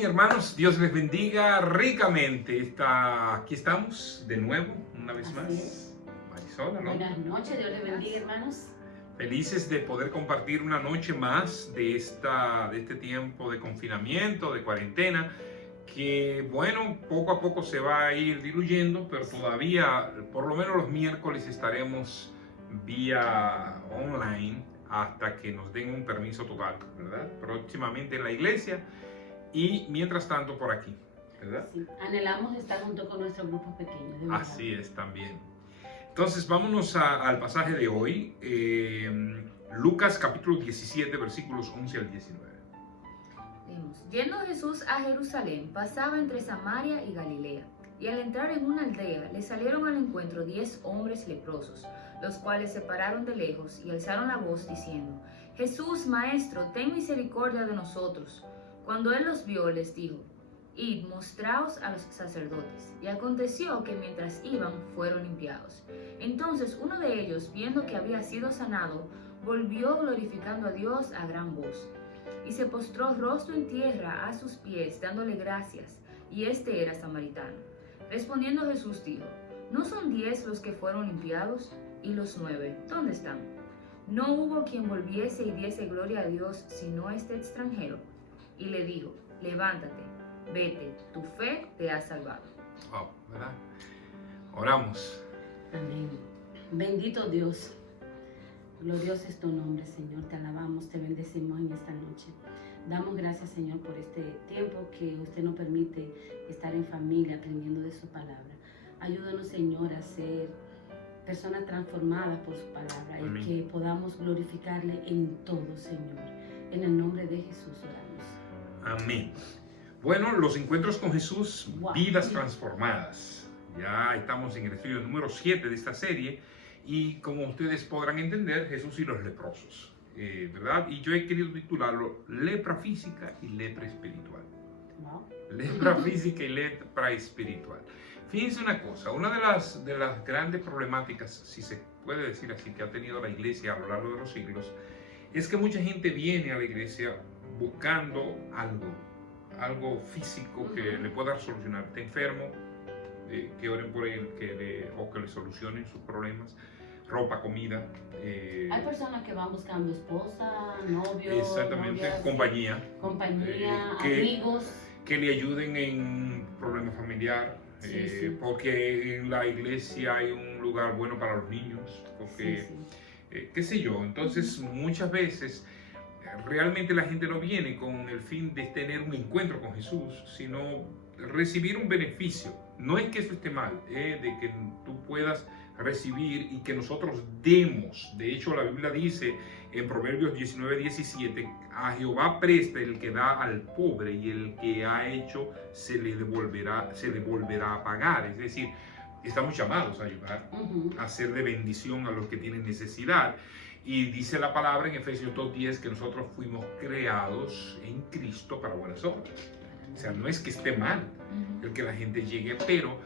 Amén, hermanos. Dios les bendiga ricamente. Aquí estamos de nuevo, una vez más. Marisol, ¿no? Buenas noches, Dios les bendiga, hermanos. Felices de poder compartir una noche más de este tiempo de confinamiento, de cuarentena, que bueno, poco a poco se va a ir diluyendo, pero todavía, por lo menos los miércoles estaremos vía online hasta que nos den un permiso total, ¿verdad? Próximamente en la iglesia y mientras tanto por aquí, ¿verdad? Sí, anhelamos estar junto con nuestro grupo pequeño. De verdad. Así es también. Entonces vámonos al pasaje de hoy, Lucas capítulo 17, versículos 11 al 19. Yendo Jesús a Jerusalén, pasaba entre Samaria y Galilea, y al entrar en una aldea le salieron al encuentro 10 hombres leprosos, los cuales se pararon de lejos y alzaron la voz diciendo: Jesús, Maestro, ten misericordia de nosotros. Cuando él los vio, les dijo: Id, mostraos a los sacerdotes. Y aconteció que mientras iban, fueron limpiados. Entonces uno de ellos, viendo que había sido sanado, volvió glorificando a Dios a gran voz. Y se postró rostro en tierra a sus pies, dándole gracias, y este era samaritano. Respondiendo Jesús dijo: ¿No son 10 los que fueron limpiados? ¿Y los 9, dónde están? No hubo quien volviese y diese gloria a Dios, sino este extranjero. Y le dijo: Levántate, vete, tu fe te ha salvado. Wow, ¿verdad? Oramos. Amén. Bendito Dios. Glorioso es tu nombre, Señor. Te alabamos, te bendecimos en esta noche. Damos gracias, Señor, por este tiempo que usted nos permite estar en familia, aprendiendo de su palabra. Ayúdanos, Señor, a ser personas transformadas por su palabra. Amén. Y que podamos glorificarle en todo, Señor. En el nombre de Jesús oramos. Amén. Bueno, los encuentros con Jesús, Wow. vidas transformadas. Ya estamos en el estudio número 7 de esta serie. Y como ustedes podrán entender, Jesús y los leprosos, ¿verdad? Y yo he querido titularlo lepra física y lepra espiritual. Wow. Lepra física y lepra espiritual. Fíjense una cosa, una de las grandes problemáticas, si se puede decir así, que ha tenido la iglesia a lo largo de los siglos, es que mucha gente viene a la iglesia buscando algo físico que le pueda solucionar. Está enfermo, que oren por él, o que le solucionen sus problemas, ropa, comida. Hay personas que van buscando esposa, novio, Exactamente, novias, compañía, amigos. Que le ayuden en un problema familiar, Sí. porque en la iglesia hay un lugar bueno para los niños, porque, qué sé yo. Entonces muchas veces realmente la gente no viene con el fin de tener un encuentro con Jesús, sino recibir un beneficio. No es que eso esté mal, de que tú puedas recibir y que nosotros demos. De hecho, la Biblia dice en Proverbios 19:17: a Jehová presta el que da al pobre, y el que ha hecho se le volverá a pagar. Es decir, estamos llamados a ayudar, a ser de bendición a los que tienen necesidad. Y dice la palabra en Efesios 2:10 que nosotros fuimos creados en Cristo para buenas obras. O sea, no es que esté mal el que la gente llegue, pero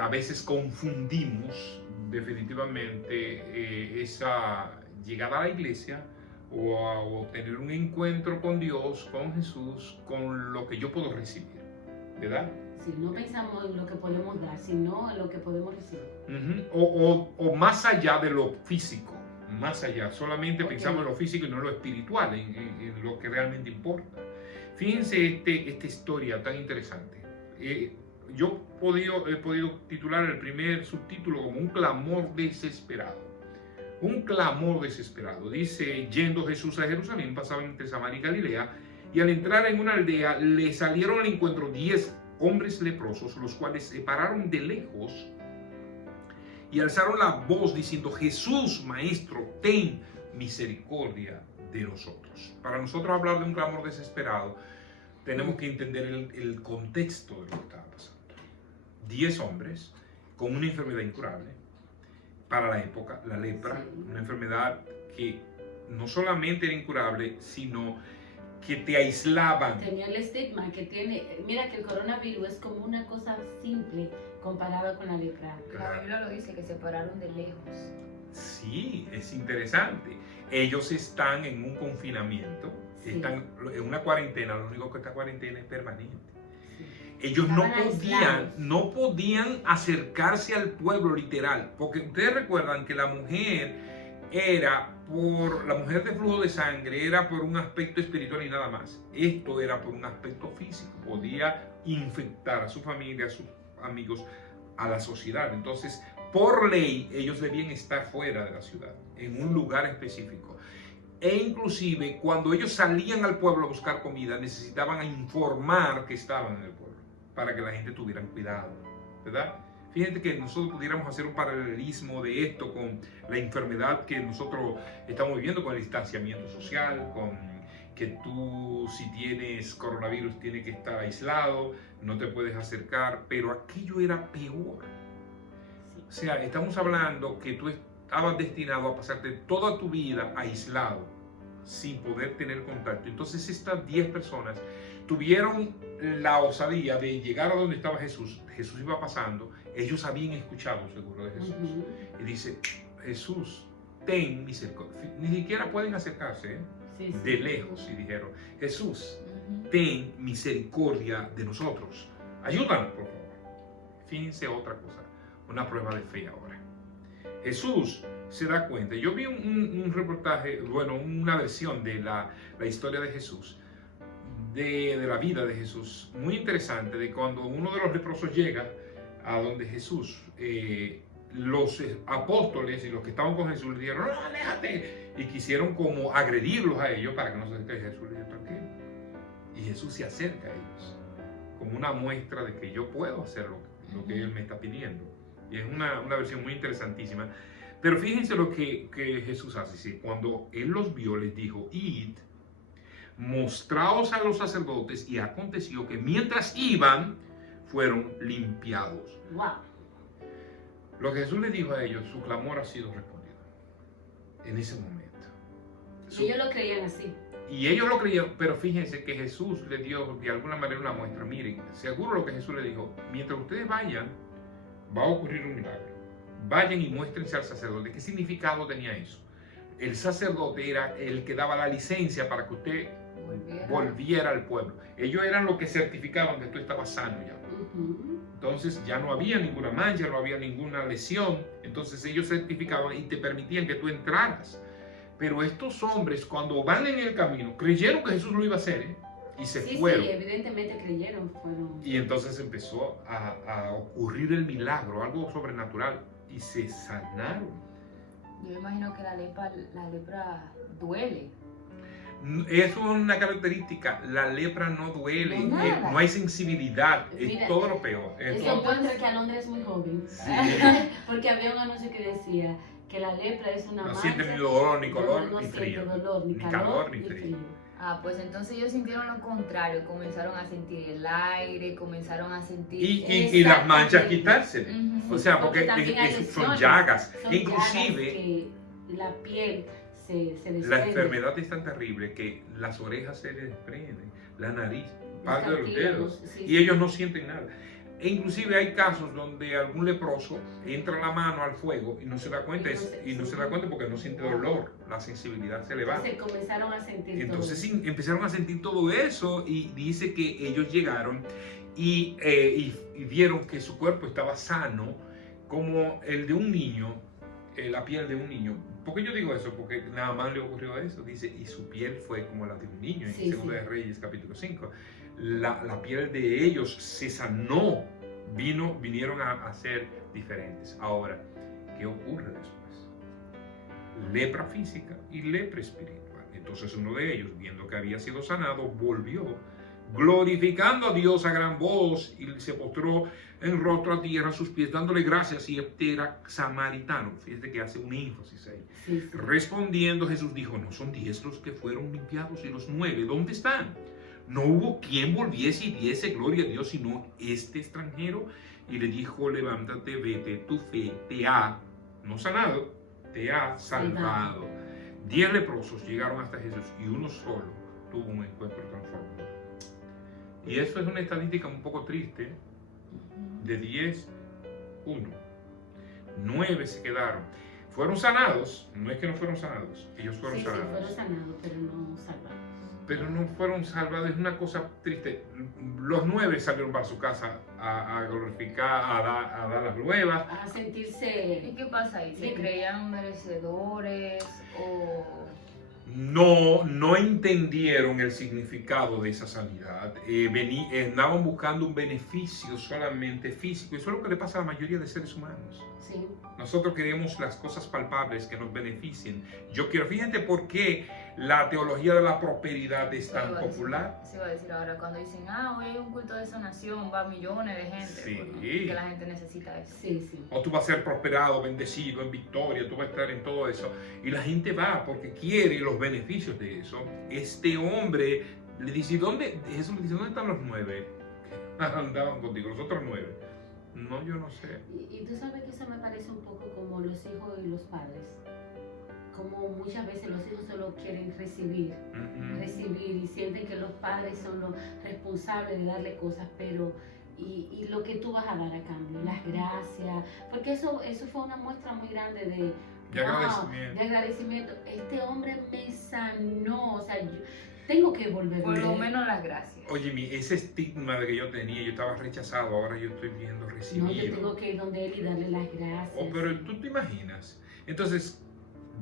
a veces confundimos definitivamente esa llegada a la iglesia o tener un encuentro con Dios, con Jesús, con lo que yo puedo recibir, ¿verdad? Si no pensamos en lo que podemos dar, sino en lo que podemos recibir. O más allá de lo físico, más allá, solamente pensamos en lo físico y no en lo espiritual, en lo que realmente importa. Fíjense esta historia tan interesante. Yo he podido titular el primer subtítulo como un clamor desesperado. Un clamor desesperado. Dice: yendo Jesús a Jerusalén, pasaba entre Samaria y Galilea, y al entrar en una aldea le salieron al encuentro 10 hombres leprosos, los cuales se pararon de lejos y alzaron la voz diciendo: Jesús, Maestro, ten misericordia de nosotros. Para nosotros hablar de un clamor desesperado, tenemos que entender el contexto de lo que estaba pasando. 10 hombres con una enfermedad incurable. Para la época, la lepra, una enfermedad que no solamente era incurable, sino que te aislaban. Tenía el estigma que tiene. Mira que el coronavirus es como una cosa simple comparada con la lepra. La Biblia lo dice, que se pararon de lejos. Sí, es interesante. Ellos están en un confinamiento, están en una cuarentena. Lo único que esta cuarentena es permanente. Ellos no Estaban no podían acercarse al pueblo literal, porque ustedes recuerdan que la mujer la mujer de flujo de sangre era por un aspecto espiritual y nada más. Esto era por un aspecto físico, podía infectar a su familia, a sus amigos, a la sociedad. Entonces, por ley, ellos debían estar fuera de la ciudad, en un lugar específico. E inclusive, cuando ellos salían al pueblo a buscar comida, necesitaban informar que estaban en el pueblo, para que la gente tuviera cuidado, ¿verdad? Fíjate que nosotros pudiéramos hacer un paralelismo de esto con la enfermedad que nosotros estamos viviendo, con el distanciamiento social, con que tú, si tienes coronavirus, tienes que estar aislado, no te puedes acercar, pero aquello era peor. O sea, estamos hablando que tú estabas destinado a pasarte toda tu vida aislado, sin poder tener contacto. Entonces estas 10 personas tuvieron la osadía de llegar a donde estaba Jesús. Jesús iba pasando, ellos habían escuchado seguro de Jesús. Y dice, Jesús, ten misericordia. Ni siquiera pueden acercarse, ¿eh? De lejos. Y dijeron, Jesús, ten misericordia de nosotros. Ayúdanos, por favor. Fíjense otra cosa, una prueba de fe ahora. Jesús se da cuenta. Yo vi un reportaje, bueno, una versión de la historia de Jesús, de la vida de Jesús, muy interesante, de cuando uno de los leprosos llega a donde Jesús, los apóstoles y los que estaban con Jesús le dijeron, no, aléjate, y quisieron como agredirlos a ellos para que no se acerque a Jesús. Le dijo, tranquilo. Y Jesús se acerca a ellos como una muestra de que yo puedo hacer lo que Él me está pidiendo. Y es una versión muy interesantísima. Pero fíjense lo que Jesús hace. ¿Sí? Cuando Él los vio, les dijo, id, mostraos a los sacerdotes, y aconteció que mientras iban, fueron limpiados. Wow. Lo que Jesús les dijo a ellos, su clamor ha sido respondido en ese momento. Ellos lo creían así. Y ellos lo creían, pero fíjense que Jesús les dio de alguna manera una muestra. Miren, seguro lo que Jesús les dijo, mientras ustedes vayan, va a ocurrir un milagro. Vayan y muéstrense al sacerdote. ¿Qué significado tenía eso? El sacerdote era el que daba la licencia para que usted volviera al pueblo. Ellos eran los que certificaban que tú estabas sano ya. Entonces ya no había ninguna mancha, no había ninguna lesión. Entonces ellos certificaban y te permitían que tú entraras. Pero estos hombres, cuando van en el camino, creyeron que Jesús lo iba a hacer, ¿eh? Y se fueron. Sí, evidentemente creyeron. Y entonces empezó a ocurrir el milagro, algo sobrenatural, y se sanaron. Yo imagino que la lepra duele. Eso es una característica, la lepra no duele, no hay sensibilidad, Mira, es todo lo peor. Eso muestra que Alondra es muy joven. Sí. Porque había un anuncio que decía que la lepra es una No mancha. siente ni dolor, ni color, no ni siente frío. dolor, ni calor, ni frío. Ah, pues entonces ellos sintieron lo contrario, comenzaron a sentir el aire, comenzaron a sentir... Y las manchas quitarse. O sea, porque también son llagas. Son Inclusive, llagas que la piel se desprende. la enfermedad es tan terrible que las orejas se les desprenden, la nariz, parte de los dedos, y ellos no sienten nada. E inclusive hay casos donde algún leproso entra la mano al fuego y no se da cuenta, porque no siente dolor, la sensibilidad se le va. Se comenzaron a sentir Entonces todo. empezaron a sentir todo eso, y dice que ellos llegaron y vieron que su cuerpo estaba sano como el de un niño, la piel de un niño. ¿Por qué yo digo eso? Porque nada más le ocurrió eso. Dice, y su piel fue como la de un niño, en Segunda de Reyes capítulo 5. La piel de ellos se sanó, vinieron a ser diferentes. Ahora, ¿qué ocurre después? Lepra física y lepra espiritual. Entonces uno de ellos, viendo que había sido sanado, volvió, glorificando a Dios a gran voz, y se postró en rostro a tierra a sus pies, dándole gracias, y este era samaritano. Fíjate que hace un énfasis ahí. Respondiendo Jesús dijo, ¿no son 10 los que fueron limpiados, y los 9 dónde están? No hubo quien volviese y diese gloria a Dios, sino este extranjero. Y le dijo, levántate, vete, tu fe te ha, no sanado, te ha salvado. 10 leprosos llegaron hasta Jesús, y uno solo tuvo un encuentro transformador. Y eso es una estadística un poco triste. De 10, 1. 9 se quedaron. Fueron sanados, no es que no fueron sanados, ellos fueron sanados. Sí, fueron sanados, pero no salvados. pero no fueron salvados. Es una cosa triste. Los 9 salieron para su casa a glorificar, a dar las nuevas. A sentirse... ¿Y qué pasa ahí? ¿Se creían merecedores o...? No entendieron el significado de esa sanidad. Andaban buscando un beneficio solamente físico. Eso es lo que le pasa a la mayoría de seres humanos. Sí. Nosotros queremos las cosas palpables que nos beneficien. Fíjate por qué la teología de la prosperidad es tan popular. Se iba a decir ahora, cuando dicen, hoy hay un culto de sanación, va millones de gente. Sí. Que la gente necesita eso. Sí. O tú vas a ser prosperado, bendecido, en victoria, tú vas a estar en todo eso. Y la gente va porque quiere los beneficios de eso. Este hombre le dice, Jesús le dice, ¿dónde están los 9? Andaban contigo, los otros 9. No, yo no sé. Y tú sabes que eso me parece un poco como los hijos y los padres. Como muchas veces los hijos solo quieren recibir y sienten que los padres son los responsables de darle cosas, pero y lo que tú vas a dar a cambio, las gracias, porque eso fue una muestra muy grande de agradecimiento. Este hombre me sanó, o sea, yo tengo que volver. Por lo menos las gracias. Oye, ese estigma de que yo tenía, yo estaba rechazado, ahora yo estoy viendo recibido. No, yo tengo que ir donde él y darle las gracias. Pero tú te imaginas. Entonces,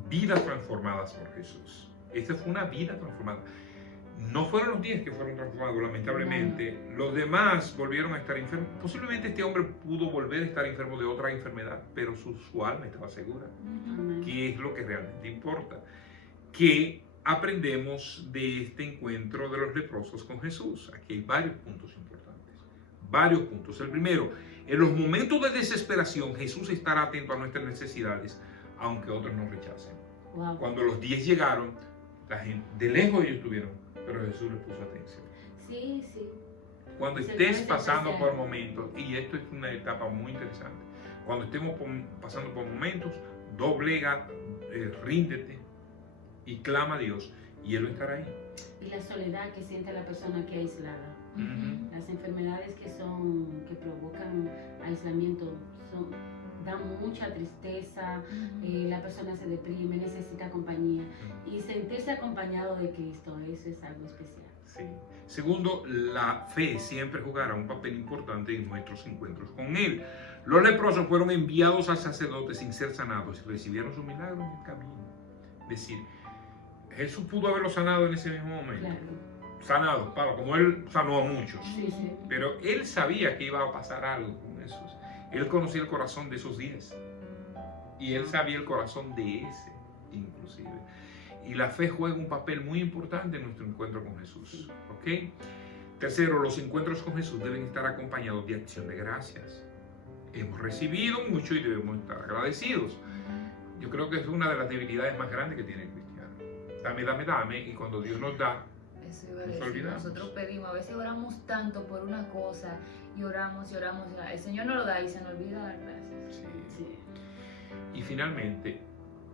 vidas transformadas por Jesús. Esta fue una vida transformada. No fueron los 10 que fueron transformados, lamentablemente. No. Los demás volvieron a estar enfermos. Posiblemente este hombre pudo volver a estar enfermo de otra enfermedad, pero su alma estaba segura. ¿Qué es lo que realmente importa? Que aprendemos de este encuentro de los leprosos con Jesús. Aquí hay varios puntos importantes. Varios puntos. El primero, en los momentos de desesperación, Jesús estará atento a nuestras necesidades, aunque otros nos rechacen. Wow. Cuando los 10 llegaron, la gente, de lejos ellos estuvieron, pero Jesús les puso atención. Sí. Cuando estés pasando por momentos, y esto es una etapa muy interesante, cuando estemos pasando por momentos, doblega, ríndete y clama a Dios, y Él estará ahí. Y la soledad que siente la persona que es aislada. Las enfermedades que provocan aislamiento dan mucha tristeza, la persona se deprime, necesita compañía, y sentirse acompañado de Cristo, eso es algo especial. Sí. Segundo, la fe siempre jugará un papel importante en nuestros encuentros con Él. Los leprosos fueron enviados al sacerdote sin ser sanados y recibieron su milagro en el camino. Es decir, Jesús pudo haberlo sanado en ese mismo momento. Claro. Sanado, como Él sanó a muchos. Sí. Pero Él sabía que iba a pasar algo con esos. Él conocía el corazón de esos 10. Y Él sabía el corazón de ese, inclusive. Y la fe juega un papel muy importante en nuestro encuentro con Jesús. ¿Ok? Tercero, los encuentros con Jesús deben estar acompañados de acción de gracias. Hemos recibido mucho y debemos estar agradecidos. Yo creo que es una de las debilidades más grandes que tiene el cristiano. Dame. Y cuando Dios nos da, eso iba a decir, nosotros pedimos, a veces oramos tanto por una cosa y oramos, el Señor nos lo da y se nos olvida dar gracias. Sí. Y finalmente,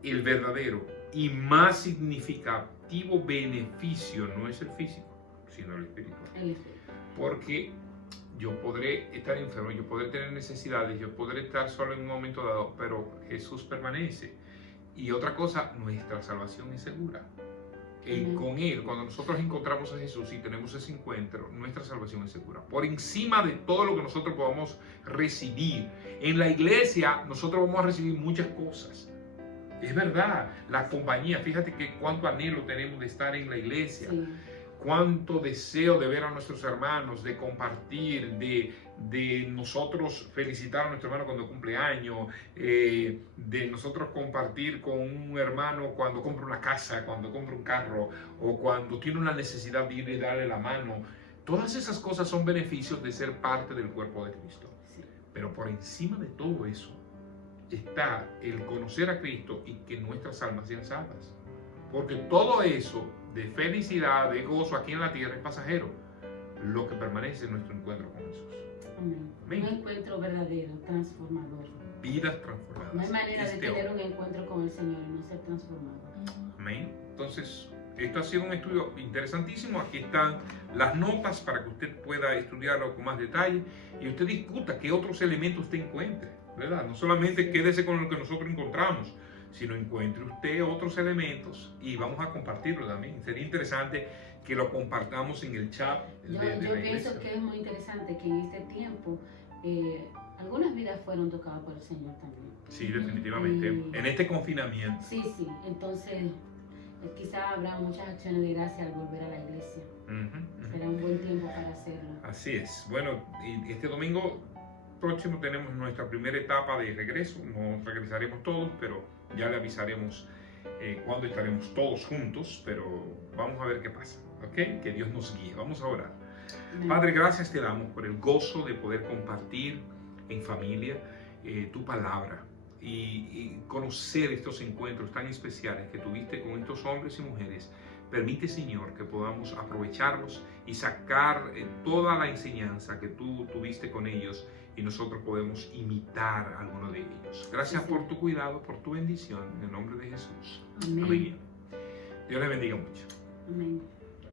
el verdadero y más significativo beneficio no es el físico, sino el espiritual. Porque yo podré estar enfermo, yo podré tener necesidades, yo podré estar solo en un momento dado, pero Jesús permanece. Y otra cosa, nuestra salvación es segura. Con Él, cuando nosotros encontramos a Jesús y tenemos ese encuentro, nuestra salvación es segura. Por encima de todo lo que nosotros podamos recibir. En la iglesia, nosotros vamos a recibir muchas cosas. Es verdad, la compañía, fíjate que cuánto anhelo tenemos de estar en la iglesia. Sí. Cuánto deseo de ver a nuestros hermanos, de compartir, de nosotros felicitar a nuestro hermano cuando cumple años, de nosotros compartir con un hermano cuando compra una casa, cuando compra un carro, o cuando tiene una necesidad de ir y darle la mano. Todas esas cosas son beneficios de ser parte del cuerpo de Cristo. Sí. Pero por encima de todo eso está el conocer a Cristo y que nuestras almas sean salvas. Porque todo eso de felicidad, de gozo aquí en la tierra es pasajero. Lo que permanece es nuestro encuentro con Jesús. Amén. Un encuentro verdadero, transformador. Vidas transformadas. No hay manera de tener un encuentro con el Señor y no ser transformado. Amén. Entonces, esto ha sido un estudio interesantísimo. Aquí están las notas para que usted pueda estudiarlo con más detalle y usted discuta qué otros elementos usted encuentre, ¿verdad? No solamente quédese con lo que nosotros encontramos, sino encuentre usted otros elementos y vamos a compartirlo también. Sería interesante que lo compartamos en el chat de Yo la pienso iglesia. que es muy interesante que en este tiempo algunas vidas fueron tocadas por el Señor también. Sí, definitivamente. En este confinamiento. Sí, entonces quizá habrá muchas acciones de gracia al volver a la iglesia. Será un buen tiempo para hacerlo. Así es. Bueno, y este domingo próximo tenemos nuestra primera etapa de regreso. No regresaremos todos, pero ya le avisaremos cuándo estaremos todos juntos, pero vamos a ver qué pasa, ¿ok? Que Dios nos guíe. Vamos a orar. Amén. Padre, gracias te damos por el gozo de poder compartir en familia tu palabra y conocer estos encuentros tan especiales que tuviste con estos hombres y mujeres. Permite, Señor, que podamos aprovecharlos y sacar toda la enseñanza que tú tuviste con ellos y nosotros podemos imitar a alguno de ellos. Gracias Sí, por Señor. tu cuidado, por tu bendición, en el nombre de Jesús. Amén. Amén. Dios les bendiga mucho. Amén.